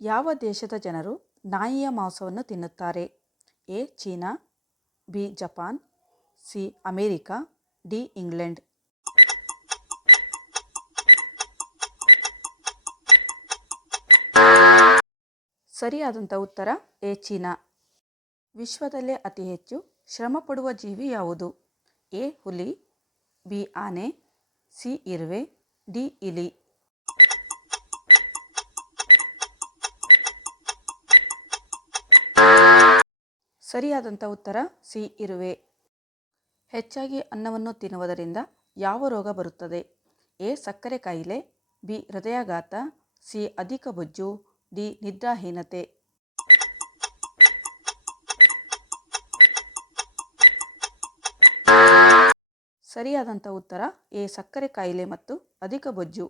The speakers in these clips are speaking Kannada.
ಯಾವ ದೇಶದ ಜನರು ನಾಯಿಯ ಮಾಂಸವನ್ನು ತಿನ್ನುತ್ತಾರೆ? A. China, B. Japan, C. America, D. England. ಸರಿಯಾದಂಥ ಉತ್ತರ ಎ. ಚೀನಾ. ವಿಶ್ವದಲ್ಲೇ ಅತಿ ಹೆಚ್ಚು ಶ್ರಮಪಡುವ ಜೀವಿ ಯಾವುದು? ಎ. ಹುಲಿ, ಬಿ. ಆನೆ, ಸಿ. ಇರುವೆ, ಡಿ. ಇಲಿ. ಸರಿಯಾದಂಥ ಉತ್ತರ ಸಿ. ಇರುವೆ. ಹೆಚ್ಚಾಗಿ ಅನ್ನವನ್ನು ತಿನ್ನುವುದರಿಂದ ಯಾವ ರೋಗ ಬರುತ್ತದೆ? ಎ. ಸಕ್ಕರೆ ಕಾಯಿಲೆ, ಬಿ. ಹೃದಯಾಘಾತ, ಸಿ. ಅಧಿಕ ಬೊಜ್ಜು, ಡಿ. ನಿದ್ರಾಹೀನತೆ. ಸರಿಯಾದಂಥ ಉತ್ತರ ಎ. ಸಕ್ಕರೆ ಕಾಯಿಲೆ ಮತ್ತು ಅಧಿಕ ಬೊಜ್ಜು.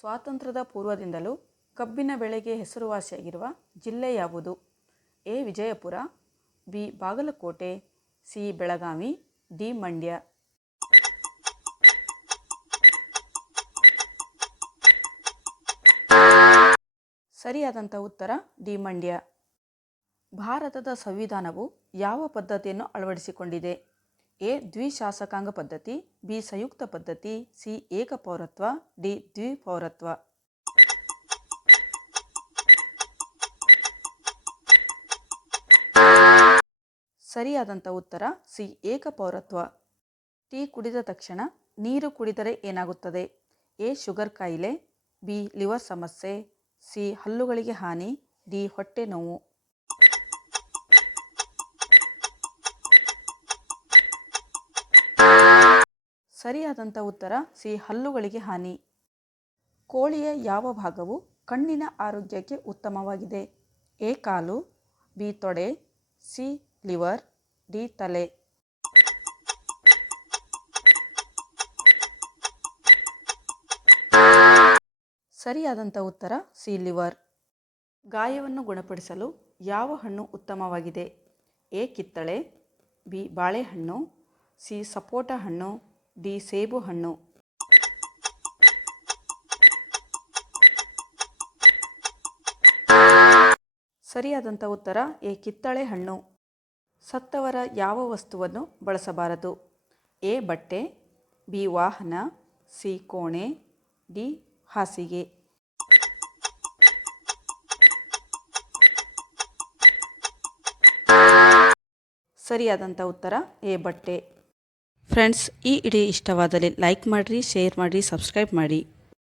ಸ್ವಾತಂತ್ರ್ಯದ ಪೂರ್ವದಿಂದಲೂ ಕಬ್ಬಿನ ಬೆಳೆಗೆ ಹೆಸರುವಾಸಿಯಾಗಿರುವ ಜಿಲ್ಲೆ ಯಾವುದು? A. Vijayapura, B. Bagalkot, C. Belagavi, D. Mandya. ಸರಿಯಾದಂಥ ಉತ್ತರ ಡಿ. ಮಂಡ್ಯ. ಭಾರತದ ಸಂವಿಧಾನವು ಯಾವ ಪದ್ಧತಿಯನ್ನು ಅಳವಡಿಸಿಕೊಂಡಿದೆ? ಎ. ದ್ವಿಶಾಸಕಾಂಗ ಪದ್ಧತಿ, ಬಿ. ಸಂಯುಕ್ತ ಪದ್ಧತಿ, ಸಿ. ಏಕಪೌರತ್ವ, ಡಿ. ದ್ವಿಪೌರತ್ವ. ಸರಿಯಾದಂಥ ಉತ್ತರ ಸಿ. ಏಕಪೌರತ್ವ. ಟೀ ಕುಡಿದ ತಕ್ಷಣ ನೀರು ಕುಡಿದರೆ ಏನಾಗುತ್ತದೆ? ಎ. ಶುಗರ್ ಕಾಯಿಲೆ, ಬಿ. ಲಿವರ್ ಸಮಸ್ಯೆ, ಸಿ. ಹಲ್ಲುಗಳಿಗೆ ಹಾನಿ, ಡಿ. ಹೊಟ್ಟೆ ನೋವು. ಸರಿಯಾದಂಥ ಉತ್ತರ ಸಿ. ಹಲ್ಲುಗಳಿಗೆ ಹಾನಿ. ಕೋಳಿಯ ಯಾವ ಭಾಗವು ಕಣ್ಣಿನ ಆರೋಗ್ಯಕ್ಕೆ ಉತ್ತಮವಾಗಿದೆ? ಎ. Call, B. ತೊಡೆ, ಸಿ. Liver, D. ತಲೆ. ಸರಿಯಾದಂಥ ಉತ್ತರ ಸಿ. ಲಿವರ್. ಗಾಯವನ್ನು ಗುಣಪಡಿಸಲು ಯಾವ ಹಣ್ಣು ಉತ್ತಮವಾಗಿದೆ? ಎ. ಕಿತ್ತಳೆ, ಬಿ. ಬಾಳೆಹಣ್ಣು, ಸಿ. ಸಪೋಟ ಹಣ್ಣು, ಡಿ. ಸೇಬು ಹಣ್ಣು. ಸರಿಯಾದಂಥ ಉತ್ತರ ಎ. ಕಿತ್ತಳೆ ಹಣ್ಣು. ಸತ್ತವರ ಯಾವ ವಸ್ತುವನ್ನು ಬಳಸಬಾರದು? ಎ. ಬಟ್ಟೆ, ಬಿ. ವಾಹನ, ಸಿ. ಕೋಣೆ, ಡಿ. ಹಾಸಿಗೆ. ಸರಿಯಾದಂಥ ಉತ್ತರ ಎ. ಬಟ್ಟೆ. ಫ್ರೆಂಡ್ಸ್, ಈ ವಿಡಿಯೋ ಇಷ್ಟವಾದಲ್ಲಿ ಲೈಕ್ ಮಾಡಿರಿ, ಶೇರ್ ಮಾಡಿರಿ, ಸಬ್ಸ್ಕ್ರೈಬ್ ಮಾಡಿ.